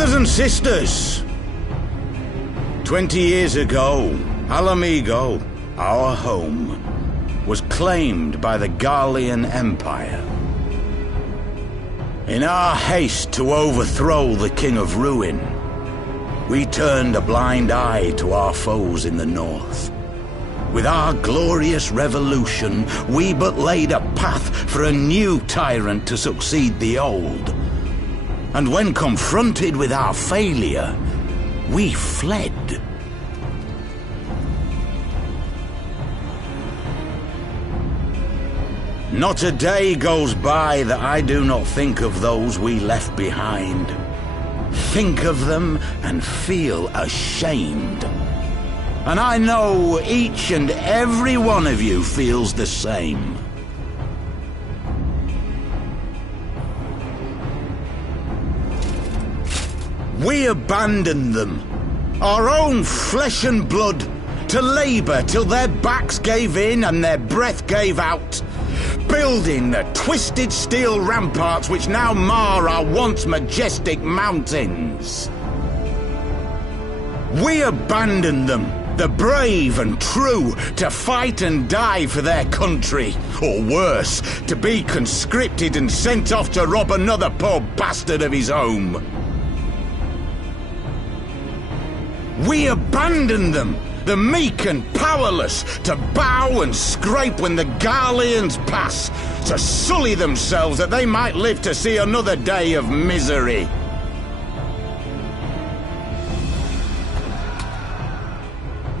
Brothers and sisters, 20 years ago, Alamigo, our home, was claimed by the Garlean Empire. In our haste to overthrow the King of Ruin, we turned a blind eye to our foes in the north. With our glorious revolution, we but laid a path for a new tyrant to succeed the old. And when confronted with our failure, we fled. Not a day goes by that I do not think of those we left behind. Think of them and feel ashamed. And I know each and every one of you feels the same. We abandoned them, our own flesh and blood, to labor till their backs gave in and their breath gave out, building the twisted steel ramparts which now mar our once majestic mountains. We abandoned them, the brave and true, to fight and die for their country, or worse, to be conscripted and sent off to rob another poor bastard of his home. We abandoned them, the meek and powerless, to bow and scrape when the Garleans pass, to sully themselves that they might live to see another day of misery.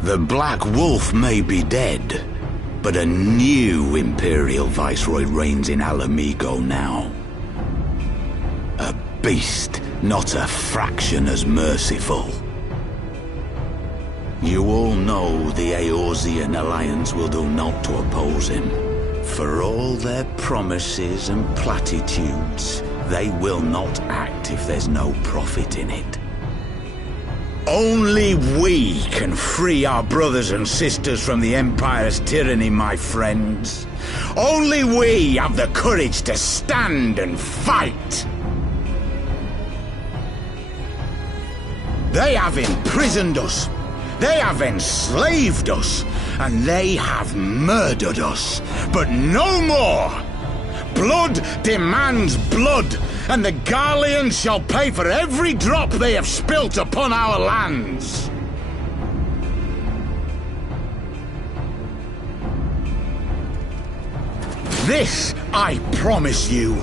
The Black Wolf may be dead, but a new Imperial Viceroy reigns in Alamigo now. A beast, not a fraction as merciful. You all know the Eorzean Alliance will do naught to oppose him. For all their promises and platitudes, they will not act if there's no profit in it. Only we can free our brothers and sisters from the Empire's tyranny, my friends. Only we have the courage to stand and fight. They have imprisoned us. They have enslaved us, and they have murdered us. But no more! Blood demands blood, and the Garleans shall pay for every drop they have spilt upon our lands. This I promise you,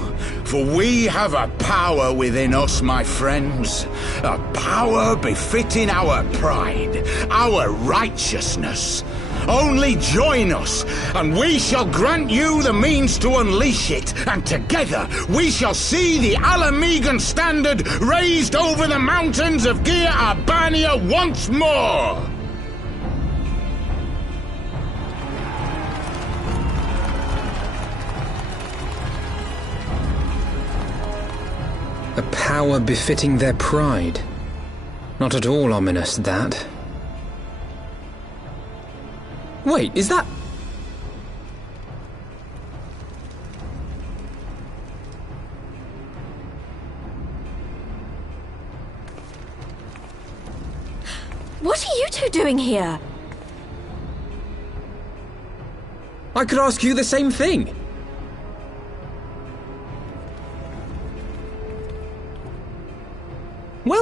for we have a power within us, my friends. A power befitting our pride, our righteousness. Only join us, and we shall grant you the means to unleash it, and together we shall see the Alamigan standard raised over the mountains of Gia Albania once more! A power befitting their pride. Not at all ominous, that. Wait, is that... What are you two doing here? I could ask you the same thing.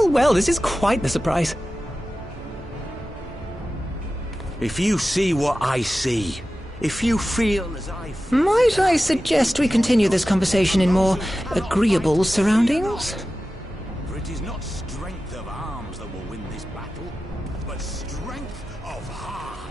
Well, this is quite the surprise. If you see what I see, if you feel as I feel... Might I suggest we continue this conversation in more agreeable surroundings? For it is not strength of arms that will win this battle, but strength of heart.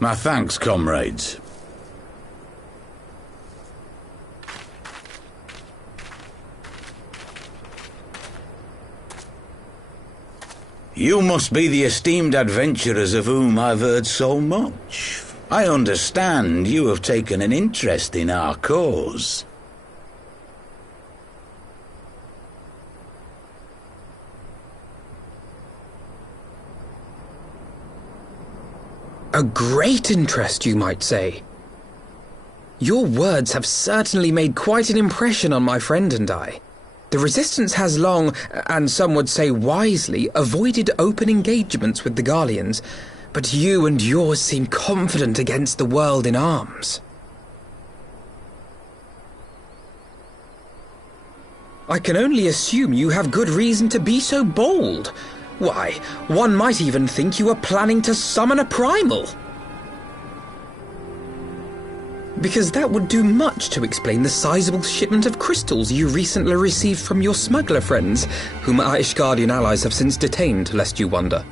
My thanks, comrades. You must be the esteemed adventurers of whom I've heard so much. I understand you have taken an interest in our cause. A great interest, you might say. Your words have certainly made quite an impression on my friend and I. The Resistance has long, and some would say wisely, avoided open engagements with the Garleans, but you and yours seem confident against the world in arms. I can only assume you have good reason to be so bold. Why, one might even think you were planning to summon a primal. Because that would do much to explain the sizable shipment of crystals you recently received from your smuggler friends, whom our Ishgardian allies have since detained, lest you wonder.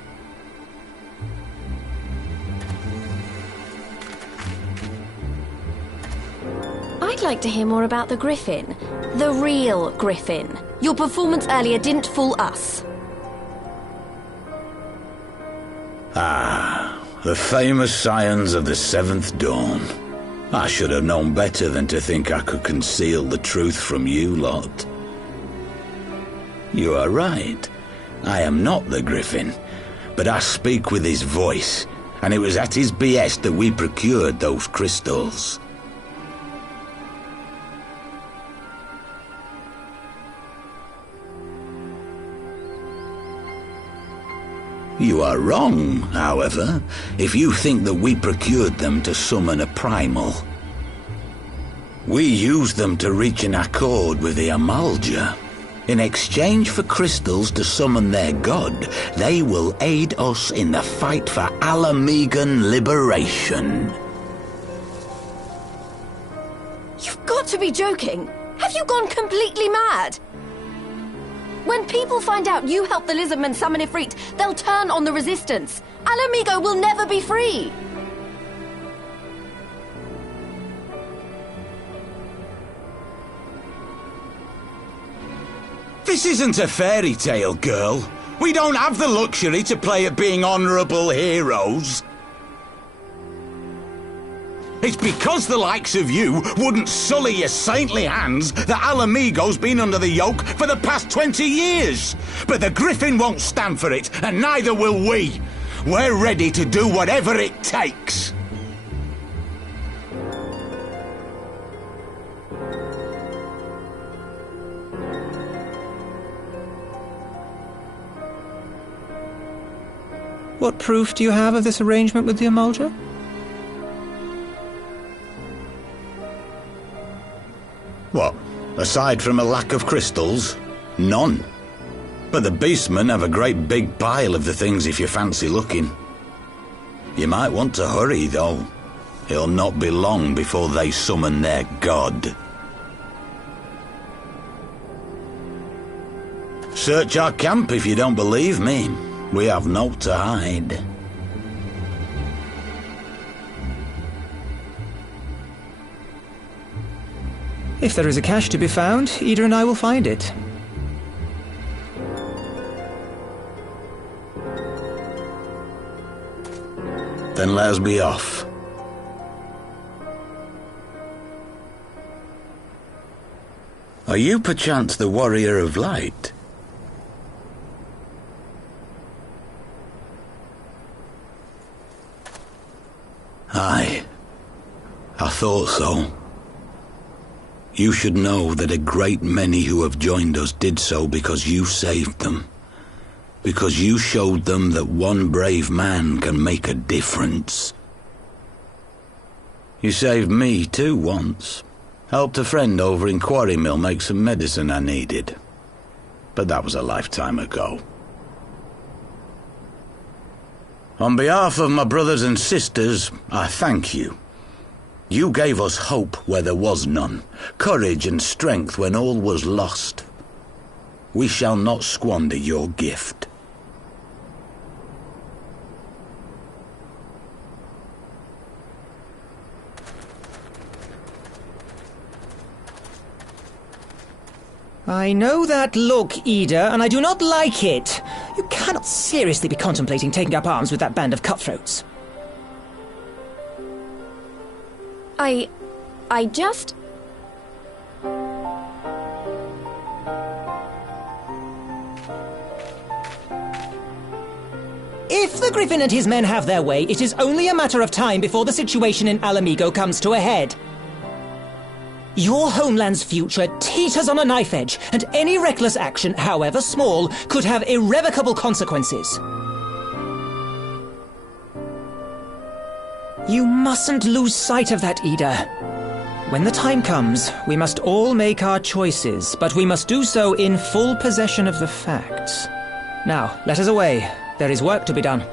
I'd like to hear more about the Griffin. The real Griffin. Your performance earlier didn't fool us. Ah, the famous scions of the Seventh Dawn. I should have known better than to think I could conceal the truth from you lot. You are right. I am not the Griffin, but I speak with his voice, and it was at his behest that we procured those crystals. You are wrong, however, if you think that we procured them to summon a primal. We used them to reach an accord with the Amalja. In exchange for crystals to summon their god, they will aid us in the fight for Alamegan liberation. You've got to be joking! Have you gone completely mad? When people find out you helped the Lizardmen summon Ifrit, they'll turn on the Resistance. Alamigo will never be free! This isn't a fairy tale, girl. We don't have the luxury to play at being honourable heroes. It's because the likes of you wouldn't sully your saintly hands that Alamigo's been under the yoke for the past 20 years. But the Griffin won't stand for it, and neither will we. We're ready to do whatever it takes. What proof do you have of this arrangement with the Amalja? What? Aside from a lack of crystals? None. But the beastmen have a great big pile of the things if you fancy looking. You might want to hurry, though. It'll not be long before they summon their god. Search our camp if you don't believe me. We have naught to hide. If there is a cache to be found, Ida and I will find it. Then let us be off. Are you perchance the Warrior of Light? Aye, I thought so. You should know that a great many who have joined us did so because you saved them. Because you showed them that one brave man can make a difference. You saved me too once. Helped a friend over in Quarry Mill make some medicine I needed. But that was a lifetime ago. On behalf of my brothers and sisters, I thank you. You gave us hope where there was none, courage and strength when all was lost. We shall not squander your gift. I know that look, Ida, and I do not like it. You cannot seriously be contemplating taking up arms with that band of cutthroats. I just... If the Griffin and his men have their way, it is only a matter of time before the situation in Alamigo comes to a head. Your homeland's future teeters on a knife edge, and any reckless action, however small, could have irrevocable consequences. You mustn't lose sight of that, Ida. When the time comes, we must all make our choices, but we must do so in full possession of the facts. Now, let us away. There is work to be done.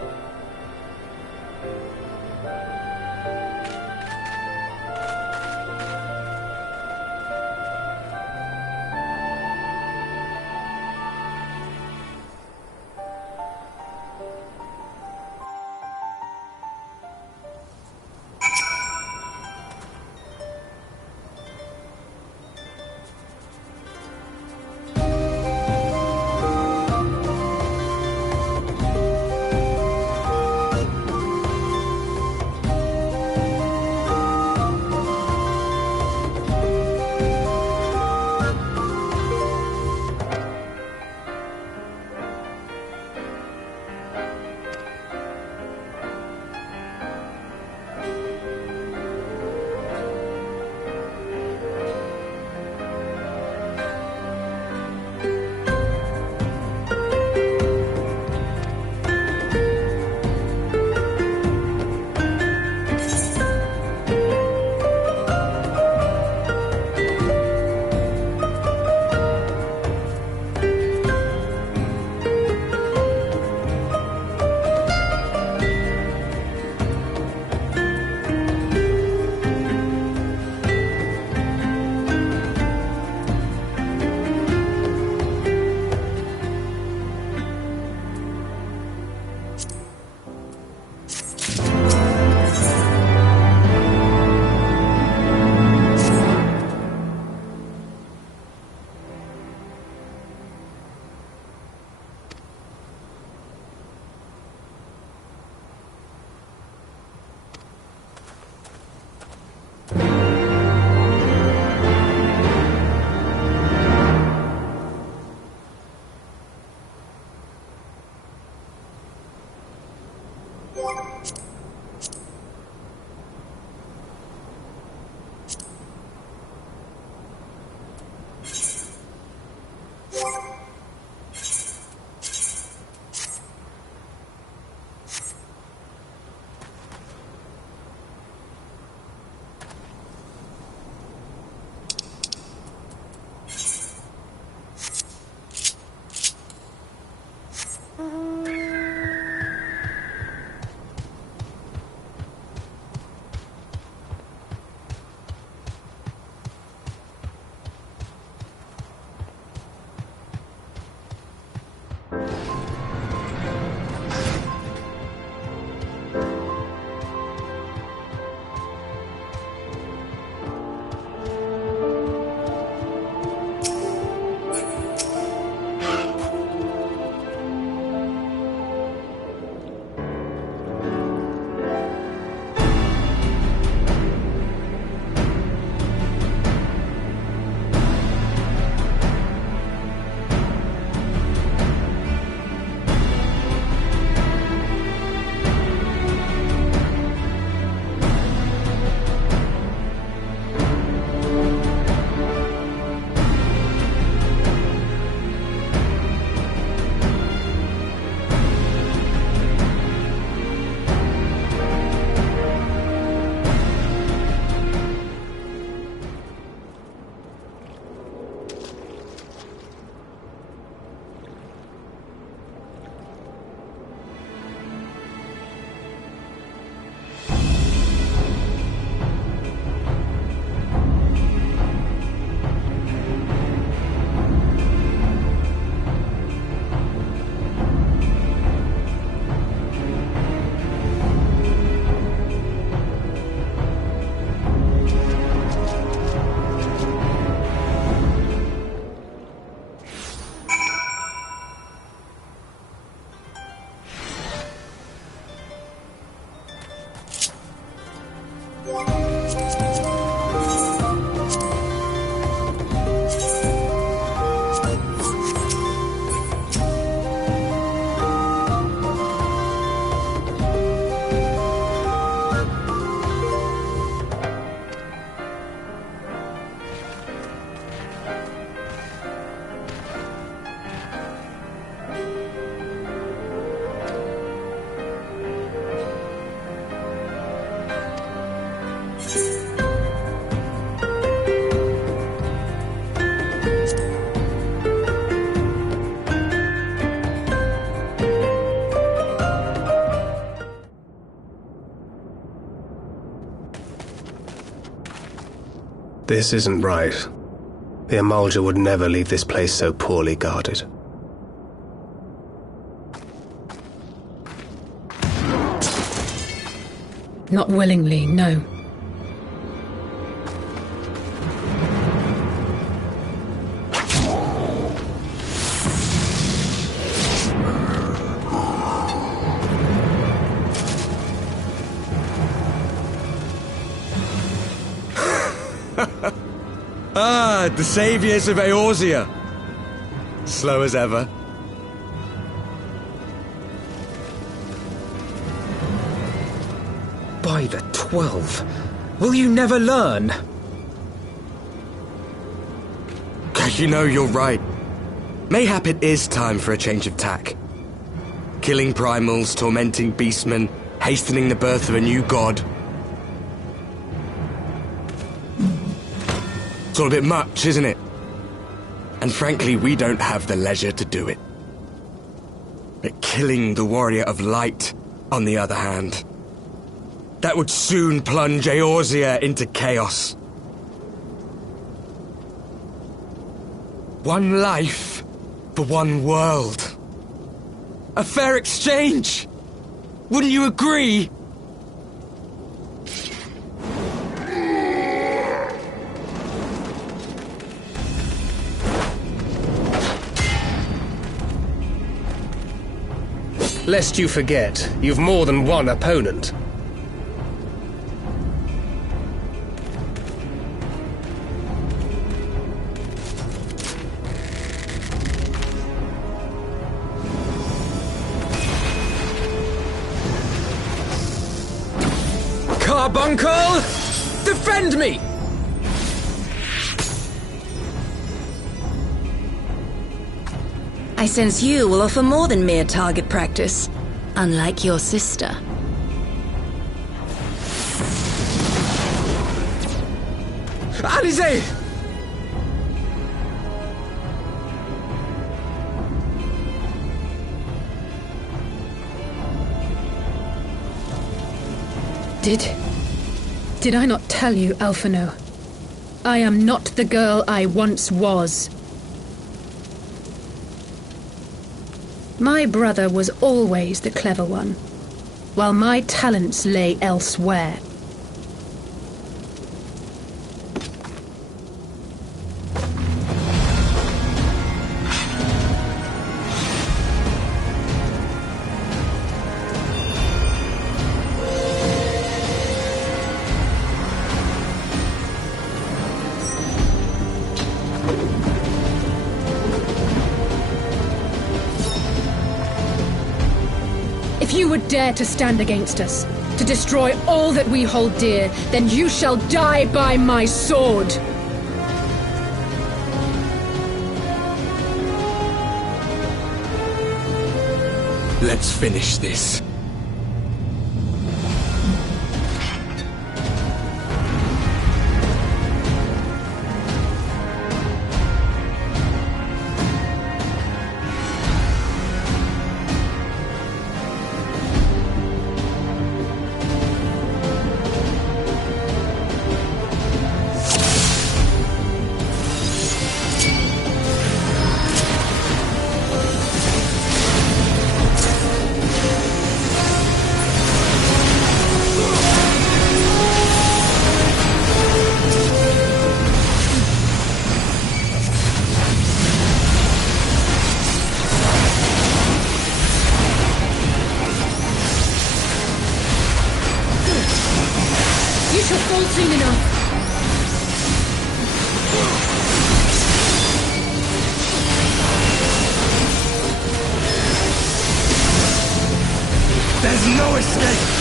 This isn't right. The Amulja would never leave this place so poorly guarded. Not willingly, no. The saviors of Eorzea. Slow as ever. By the 12. Will you never learn? You know, you're right. Mayhap it is time for a change of tack. Killing primals, tormenting beastmen, hastening the birth of a new god. It's all a bit much, isn't it? And frankly, we don't have the leisure to do it. But killing the Warrior of Light, on the other hand, that would soon plunge Eorzea into chaos. One life for one world. A fair exchange! Wouldn't you agree? Lest you forget, you've more than one opponent. Carbuncle! Defend me! I sense you will offer more than mere target practice, unlike your sister. Alize! Did I not tell you, Alphino? I am not the girl I once was. My brother was always the clever one, while my talents lay elsewhere. If you would dare to stand against us, to destroy all that we hold dear, then you shall die by my sword! Let's finish this. You shall fall soon enough. There's no escape!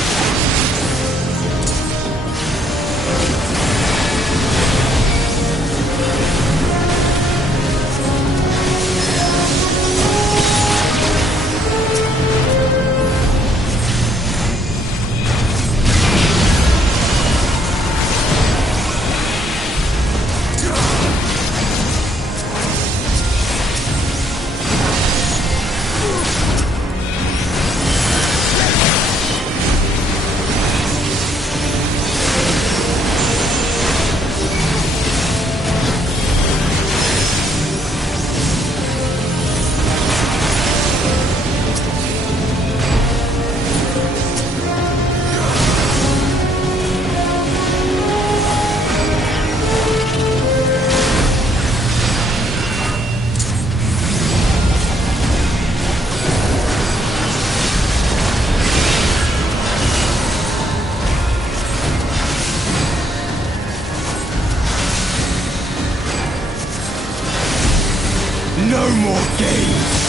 No more games!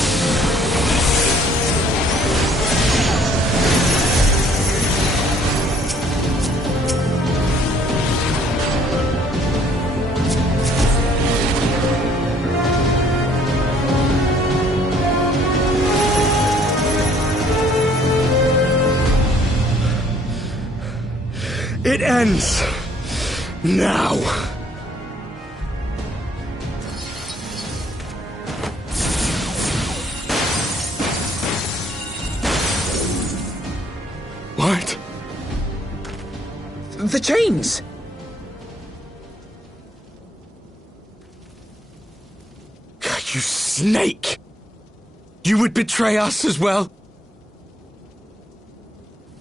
It ends now. What? The chains! You snake! You would betray us as well?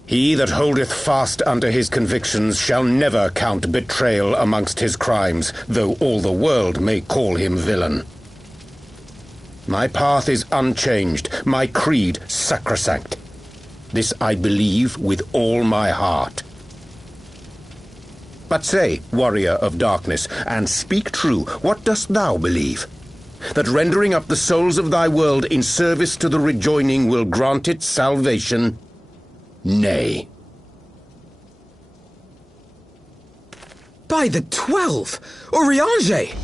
He that holdeth fast unto his convictions shall never count betrayal amongst his crimes, though all the world may call him villain. My path is unchanged, my creed sacrosanct. This I believe with all my heart. But say, warrior of darkness, and speak true, what dost thou believe? That rendering up the souls of thy world in service to the rejoining will grant it salvation? Nay. By the 12! Oriange!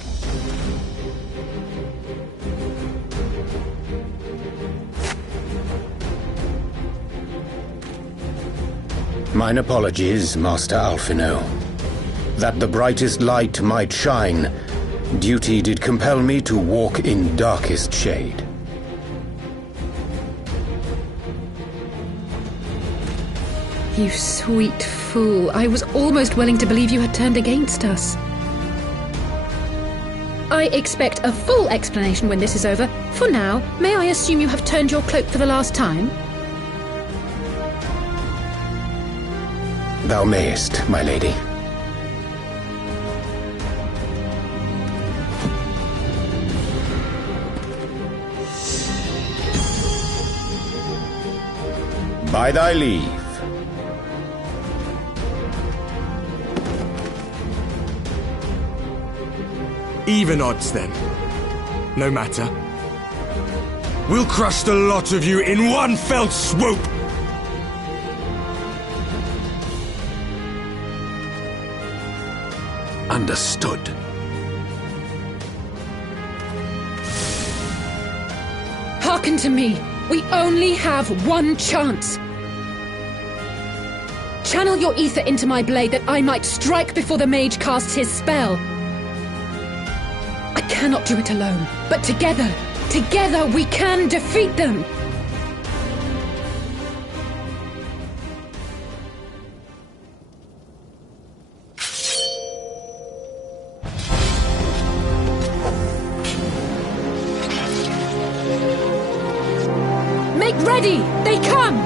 Mine apologies, Master Alphino. That the brightest light might shine, duty did compel me to walk in darkest shade. You sweet fool. I was almost willing to believe you had turned against us. I expect a full explanation when this is over. For now, may I assume you have turned your cloak for the last time? Thou mayest, my lady. By thy leave. Even odds, then. No matter. We'll crush the lot of you in one fell swoop! Understood. Hearken to me. We only have one chance. Channel your ether into my blade that I might strike before the mage casts his spell. I cannot do it alone, but together we can defeat them! Make ready! They come!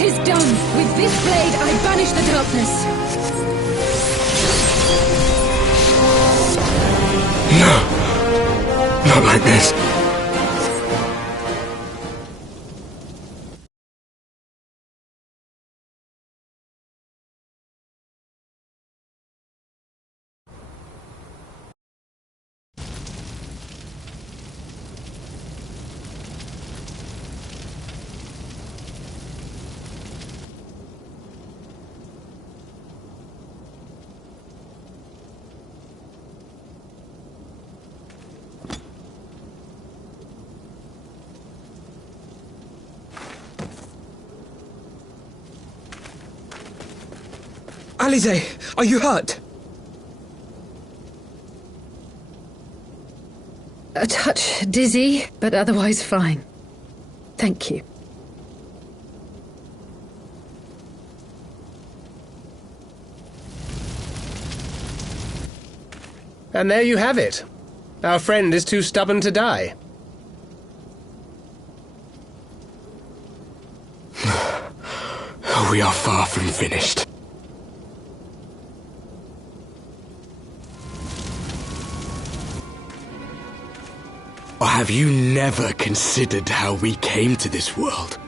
'Tis done! With this blade I banish the darkness! No! Not like this. Alize, are you hurt? A touch dizzy, but otherwise fine. Thank you. And there you have it. Our friend is too stubborn to die. We are far from finished. Or have you never considered how we came to this world?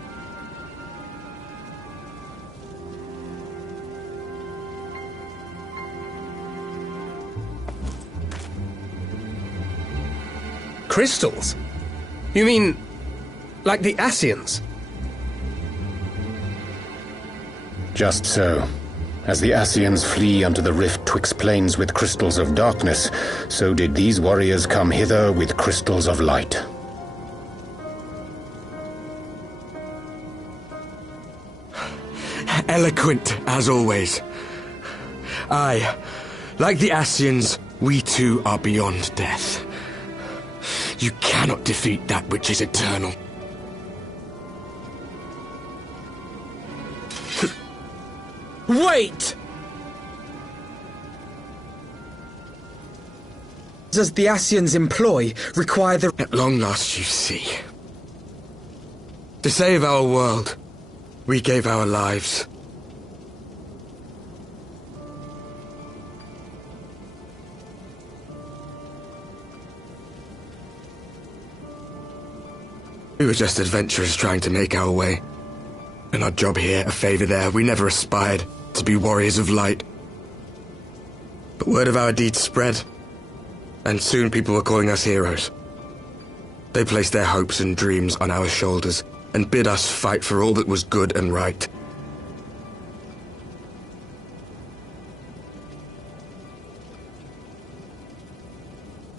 Crystals? You mean, like the Ascians? Just so. As the Ascians flee unto the rift twixt plains with crystals of darkness, so did these warriors come hither with crystals of light. Eloquent, as always. Aye, like the Ascians, we too are beyond death. You cannot defeat that which is eternal. Wait! Does the Ascians employ require the... At long last you see. To save our world, we gave our lives. We were just adventurers trying to make our way. An odd job here, a favor there. We never aspired to be warriors of light. But word of our deeds spread, and soon people were calling us heroes. They placed their hopes and dreams on our shoulders, and bid us fight for all that was good and right.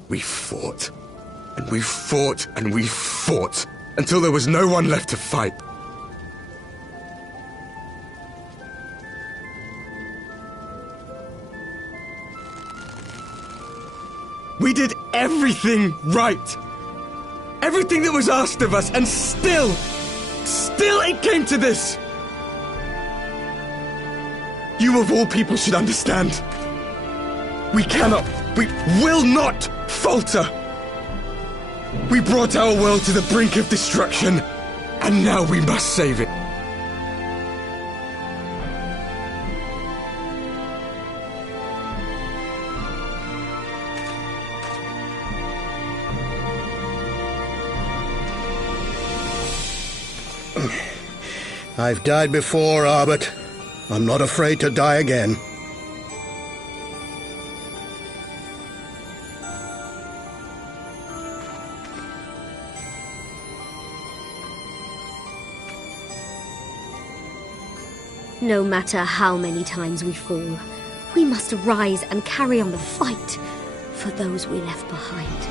We fought, and we fought, and we fought, until there was no one left to fight. We did everything right. Everything that was asked of us, and still it came to this. You of all people should understand. We will not falter. We brought our world to the brink of destruction, and now we must save it. I've died before, Arbet. I'm not afraid to die again. No matter how many times we fall, we must rise and carry on the fight for those we left behind.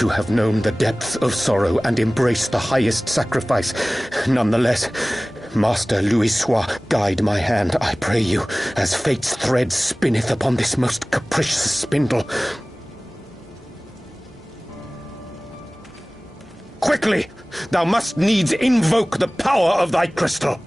to have known the depth of sorrow and embraced the highest sacrifice. Nonetheless, Master Louis-Soix, guide my hand, I pray you, as fate's thread spinneth upon this most capricious spindle. Quickly! Thou must needs invoke the power of thy crystal!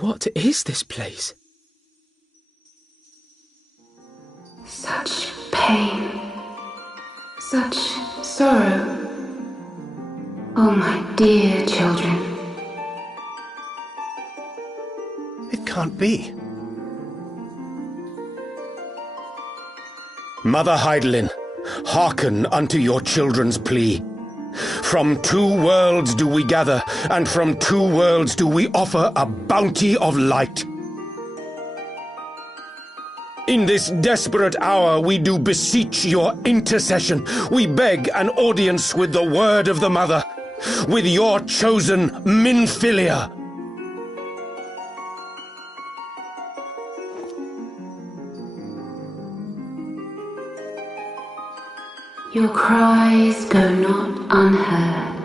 What is this place? Such pain. Such sorrow. Oh, my dear children. It can't be. Mother Heidelin, hearken unto your children's plea. From two worlds do we gather, and from two worlds do we offer a bounty of light. In this desperate hour we do beseech your intercession. We beg an audience with the word of the Mother, with your chosen Minfilia. Your cries go not unheard,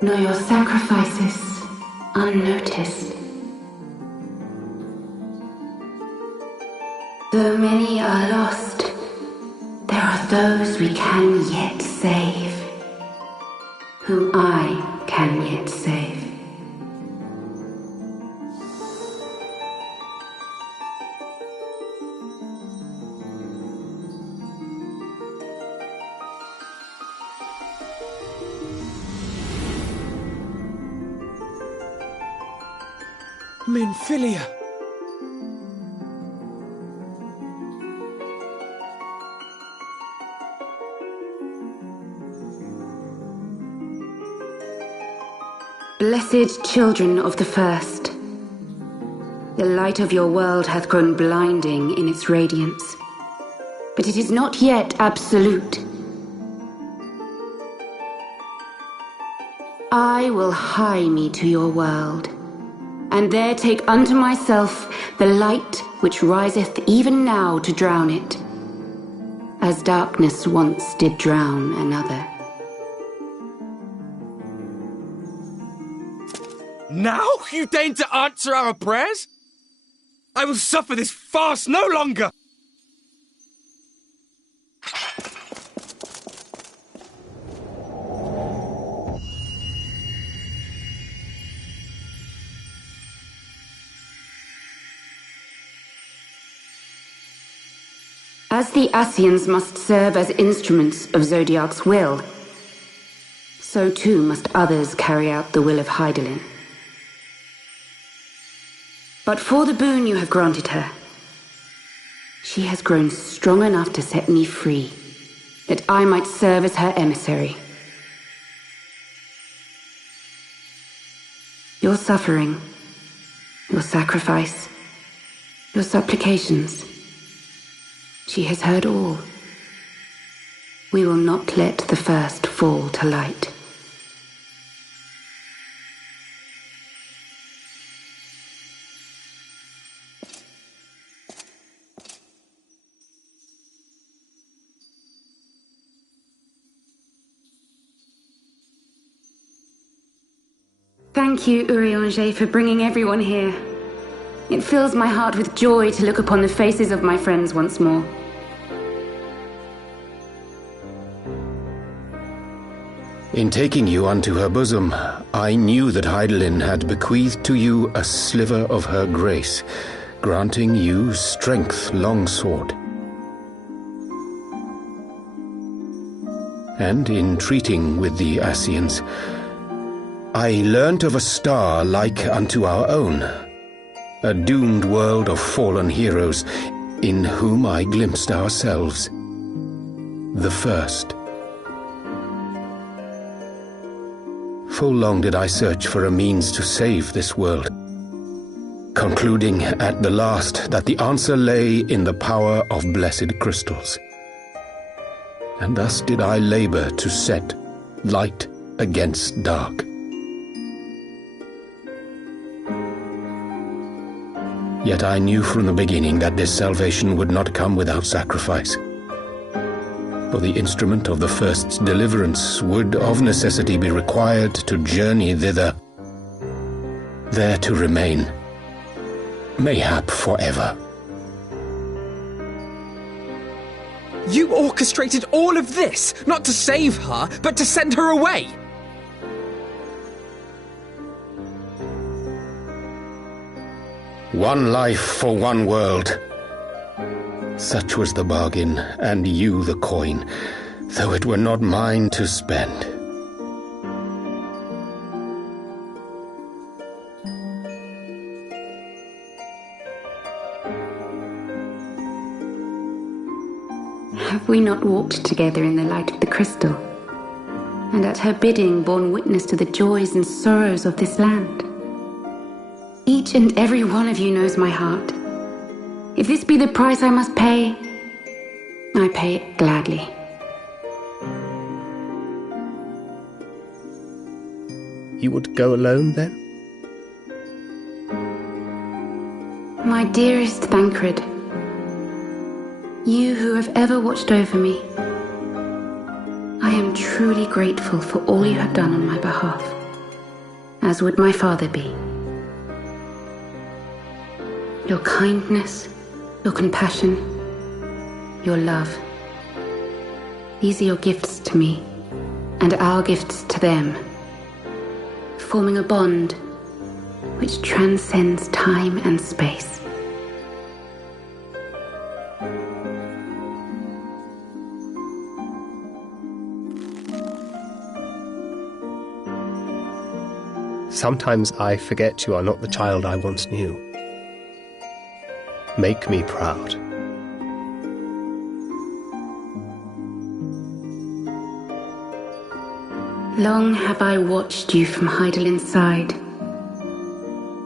nor your sacrifices unnoticed. Though many are lost, there are those we can yet save, whom I can yet save. Minfilia! Blessed children of the First, the light of your world hath grown blinding in its radiance, but it is not yet absolute. I will hie me to your world, and there take unto myself the light which riseth even now to drown it, as darkness once did drown another. Now you deign to answer our prayers? I will suffer this farce no longer! As the Ascians must serve as instruments of Zodiark's will, so too must others carry out the will of Heidelin. But for the boon you have granted her, she has grown strong enough to set me free, that I might serve as her emissary. Your suffering, your sacrifice, your supplications, she has heard all. We will not let the first fall to light. Thank you, Urianger, for bringing everyone here. It fills my heart with joy to look upon the faces of my friends once more. In taking you unto her bosom, I knew that Heidelin had bequeathed to you a sliver of her grace, granting you strength long sought. And in treating with the Ascians, I learnt of a star like unto our own, a doomed world of fallen heroes, in whom I glimpsed ourselves, the first. Full long did I search for a means to save this world, concluding at the last that the answer lay in the power of blessed crystals. And thus did I labor to set light against dark. Yet I knew from the beginning that this salvation would not come without sacrifice. For the instrument of the first's deliverance would of necessity be required to journey thither, there to remain, mayhap forever. You orchestrated all of this, not to save her, but to send her away! One life for one world. Such was the bargain, and you the coin, though it were not mine to spend. Have we not walked together in the light of the crystal, and at her bidding borne witness to the joys and sorrows of this land? Each and every one of you knows my heart. If this be the price I must pay, I pay it gladly. You would go alone, then? My dearest Thancred, you who have ever watched over me, I am truly grateful for all you have done on my behalf, as would my father be. Your kindness, your compassion, your love. These are your gifts to me, and our gifts to them, forming a bond which transcends time and space. Sometimes I forget you are not the child I once knew. Make me proud. Long have I watched you from Heidelin's side,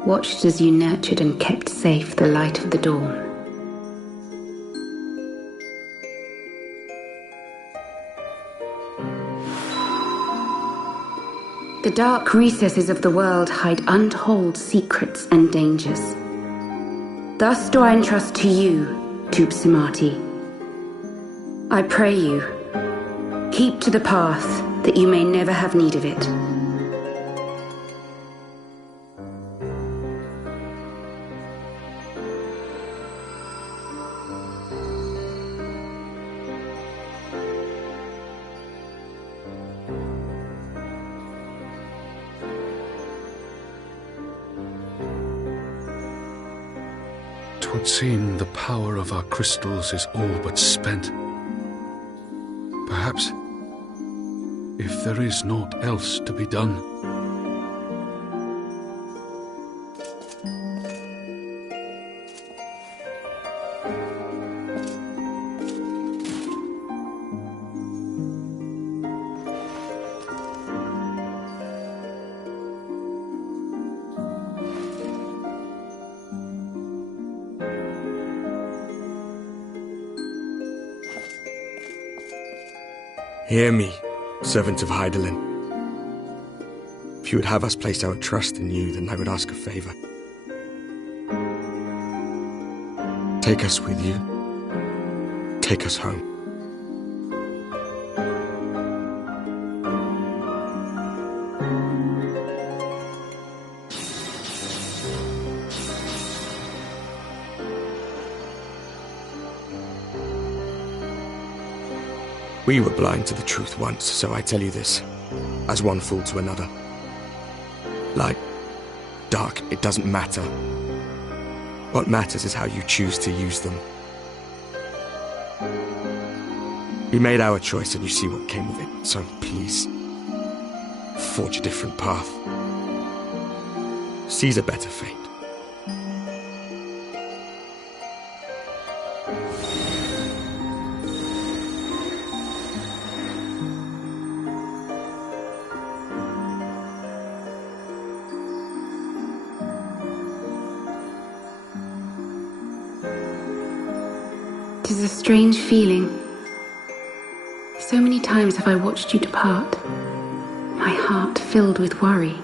watched as you nurtured and kept safe the light of the dawn. The dark recesses of the world hide untold secrets and dangers. Thus do I entrust to you, Tupsimati. I pray you, keep to the path that you may never have need of it. Twould seem the power of our crystals is all but spent. Perhaps, if there is naught else to be done. Hear me, servant of Heidelin. If you would have us place our trust in you, then I would ask a favor. Take us with you. Take us home. We were blind to the truth once, so I tell you this, as one fool to another. Light, dark, it doesn't matter. What matters is how you choose to use them. We made our choice and you see what came of it, so please, forge a different path. Seize a better fate. It is a strange feeling. So many times have I watched you depart, my heart filled with worry.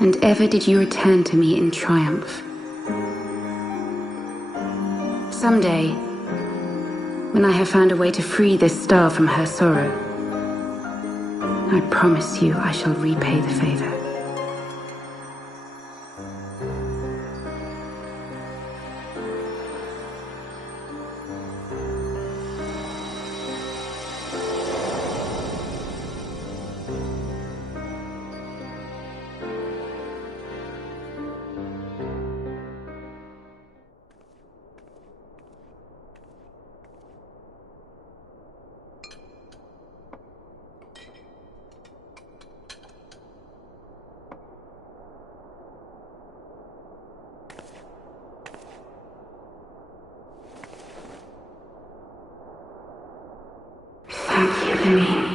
And ever did you return to me in triumph. Someday, when I have found a way to free this star from her sorrow, I promise you I shall repay the favor. Thank you, Louis.